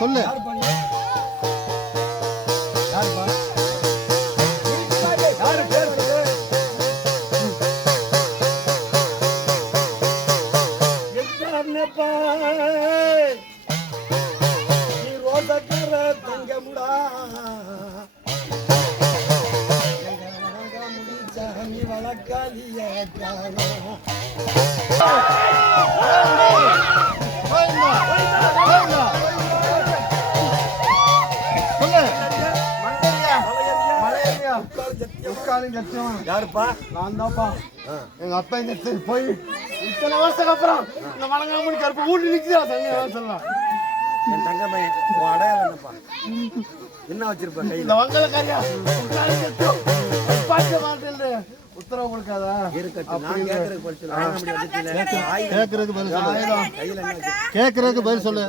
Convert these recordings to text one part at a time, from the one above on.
சொல்லு. யாருப்பா? நான் தான்ப்பா. எங்க அப்பா இந்த போய் இத்தனை வருஷத்துக்கு அப்புறம் இந்த வணங்காமணி கருப்பு ஊட்டி நிக்குதா தங்க சொல்லலாம். என் தங்க பையன் அடையாளம் என்னப்பா? என்ன வச்சிருப்ப கையில? இந்த வங்கல காரியா பாட்டு மாட்டேன் உத்தரவு கொடுக்காதா? கேக்குறதுக்கு பதில் சொல்லு. கேக்குறதுக்கு பதில் சொல்லு.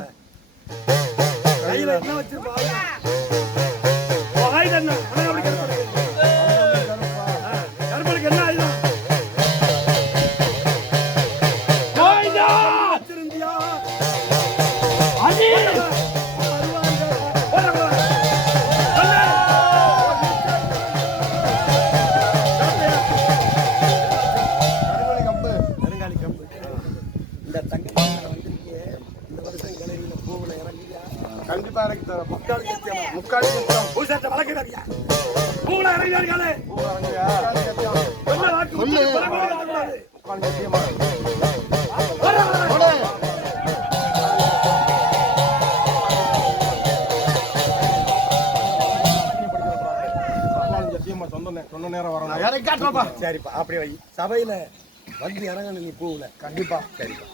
கையில என்ன வச்சிருப்பா? கண்டிப்பா இறக்கி தர. முக்கால் வளர்க்கிறாரியா? பூல இறங்கியாரு சொன்ன நேரம் வரணும். சரிப்பா, அப்படி வை. சபையில வந்து இறங்கணும் நீ பூவுல. கண்டிப்பா. சரிப்பா.